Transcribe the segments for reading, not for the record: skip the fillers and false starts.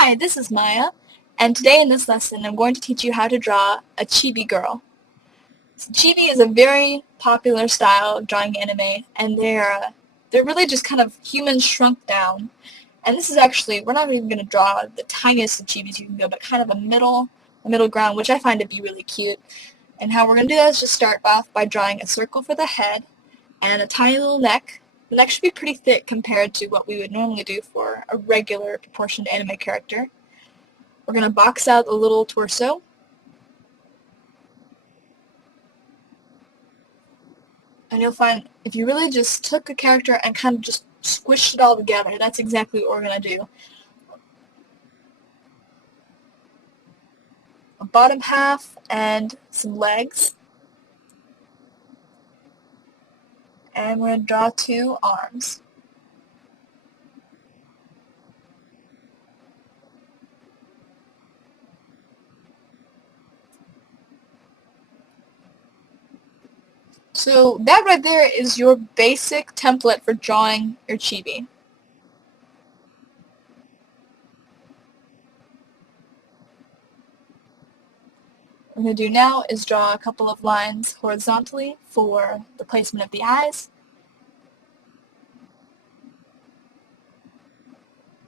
Hi, this is Maya, and today in this lesson I'm going to teach you how to draw a chibi girl. So chibi is a very popular style of drawing anime, and they're really just kind of humans shrunk down. And this is actually, we're not even going to draw the tiniest of chibis you can go, but kind of a middle ground, which I find to be really cute. And how we're going to do that is just start off by drawing a circle for the head and a tiny little neck. The neck should be pretty thick compared to what we would normally do for a regular proportioned anime character. We're going to box out the little torso. And you'll find if you really just took a character and kind of just squished it all together, that's exactly what we're going to do. A bottom half and some legs. And we're going to draw two arms. So that right there is your basic template for drawing your chibi. What we're going to do now is draw a couple of lines horizontally for the placement of the eyes.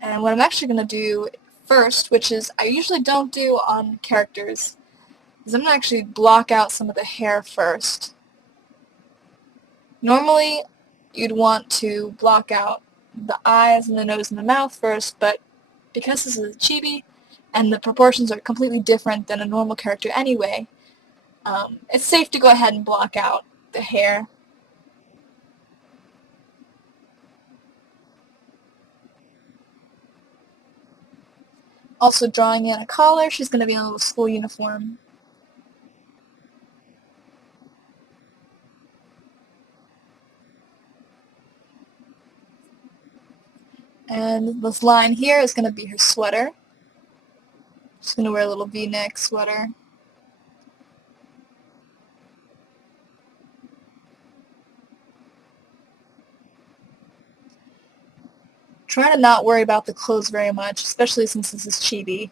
And what I'm actually going to do first, which is I usually don't do on characters, is I'm going to actually block out some of the hair first. Normally, you'd want to block out the eyes and the nose and the mouth first, but because this is a chibi and the proportions are completely different than a normal character anyway, it's safe to go ahead and block out the hair. Also drawing in a collar, she's going to be in a little school uniform. And this line here is going to be her sweater. She's going to wear a little V-neck sweater. Try to not worry about the clothes very much, especially since this is chibi.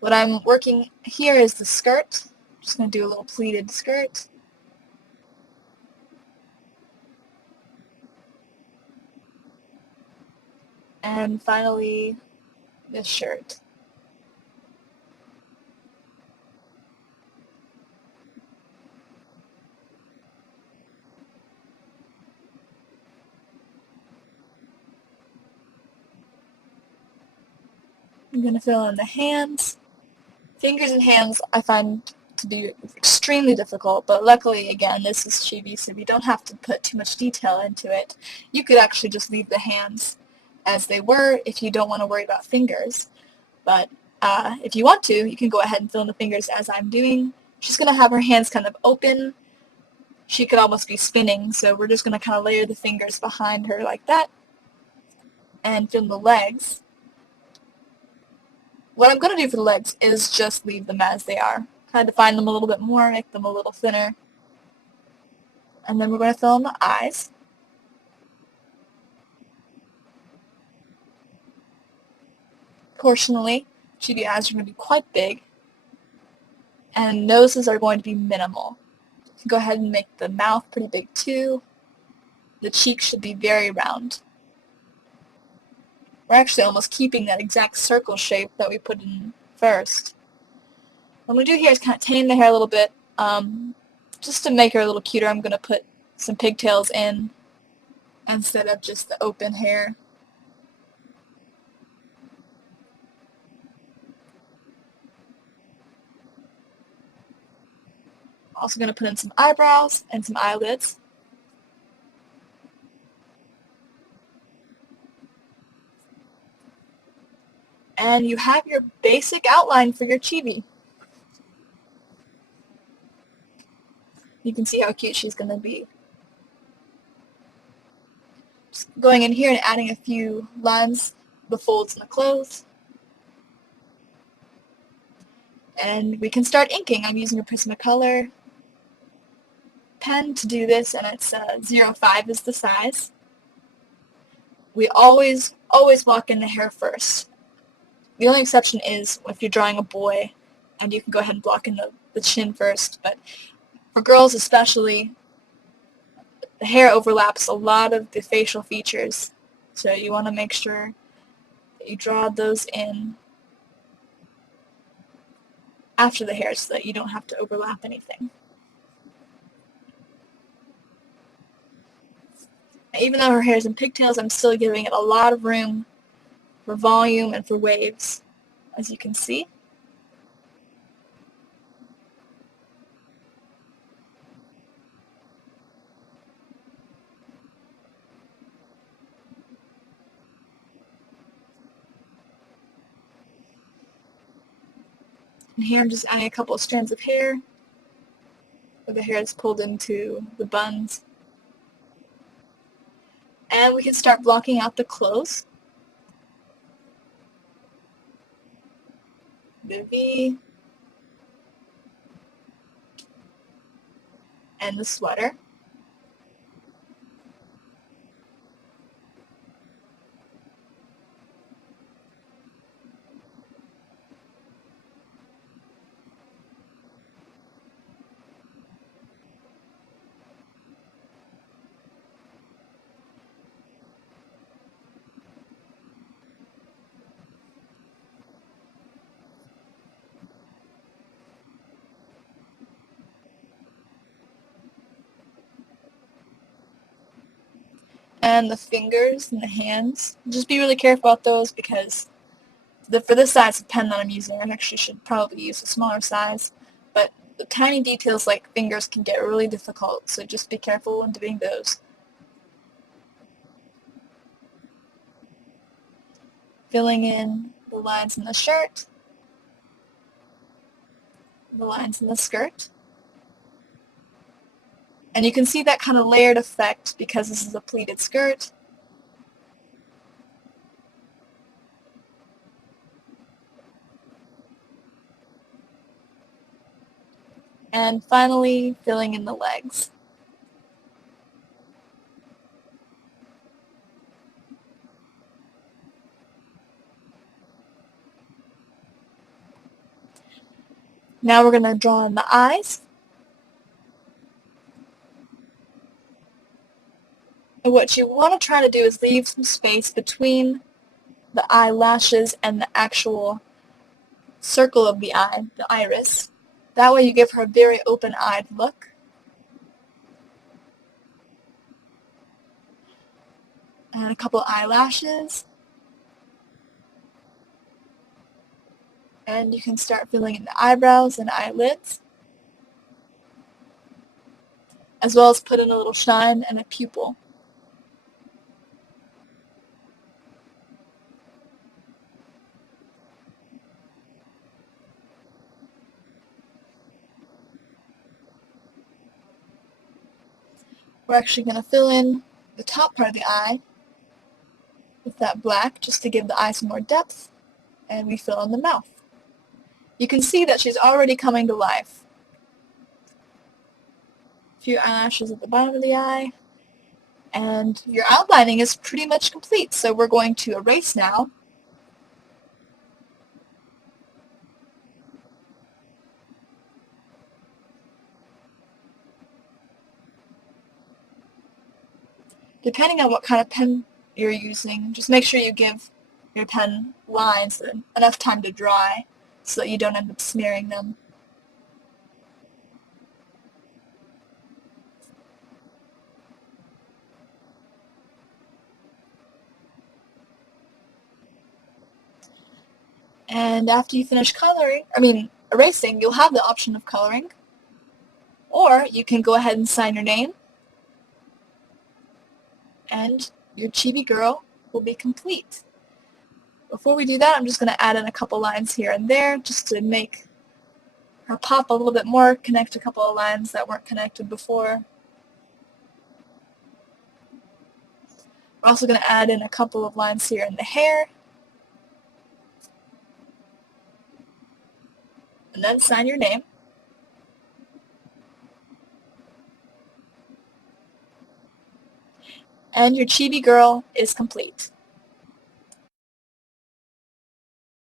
What I'm working here is the skirt. I'm just going to do a little pleated skirt. And finally, this shirt. I'm going to fill in the hands. Fingers and hands I find to be extremely difficult, but luckily, again, this is chibi, so you don't have to put too much detail into it. You could actually just leave the hands as they were if you don't want to worry about fingers. But if you want to, you can go ahead and fill in the fingers as I'm doing. She's going to have her hands kind of open. She could almost be spinning, so we're just going to kind of layer the fingers behind her like that and fill the legs. What I'm going to do for the legs is just leave them as they are. Kind of define them a little bit more, make them a little thinner. And then we're going to fill in the eyes. Proportionally, chibi eyes are going to be quite big. And noses are going to be minimal. Go ahead and make the mouth pretty big too. The cheeks should be very round. We're actually almost keeping that exact circle shape that we put in first. What I'm going to do here is kind of tame the hair a little bit. Just to make her a little cuter, I'm going to put some pigtails in instead of just the open hair. Also going to put in some eyebrows and some eyelids. And you have your basic outline for your chibi. You can see how cute she's going to be. Just going in here and adding a few lines, the folds in the clothes. And we can start inking. I'm using a Prismacolor pen to do this, and it's 0.5 is the size. We always block in the hair first. The only exception is if you're drawing a boy, and you can go ahead and block in the chin first. But for girls especially, the hair overlaps a lot of the facial features. So you want to make sure that you draw those in after the hair so that you don't have to overlap anything. Even though her hair is in pigtails, I'm still giving it a lot of room for volume and for waves, as you can see. And here I'm just adding a couple of strands of hair where the hair is pulled into the buns. And we can start blocking out the clothes. The V and the sweater. And the fingers and the hands. Just be really careful about those because for this size of pen that I'm using, I actually should probably use a smaller size. But the tiny details like fingers can get really difficult, so just be careful when doing those. Filling in the lines in the shirt, the lines in the skirt. And you can see that kind of layered effect because this is a pleated skirt. And finally, filling in the legs. Now we're going to draw in the eyes. And what you want to try to do is leave some space between the eyelashes and the actual circle of the eye, the iris. That way you give her a very open-eyed look. And a couple eyelashes. And you can start filling in the eyebrows and eyelids, as well as put in a little shine and a pupil. We're actually going to fill in the top part of the eye with that black just to give the eye some more depth, and we fill in the mouth. You can see that she's already coming to life. A few eyelashes at the bottom of the eye, and your outlining is pretty much complete. So we're going to erase now. Depending on what kind of pen you're using, just make sure you give your pen lines enough time to dry so that you don't end up smearing them. And after you finish erasing, you'll have the option of coloring. Or you can go ahead and sign your name, and your Chibi girl will be complete. Before we do that, I'm just going to add in a couple lines here and there just to make her pop a little bit more, connect a couple of lines that weren't connected before. We're also going to add in a couple of lines here in the hair. And then sign your name. And your Chibi girl is complete.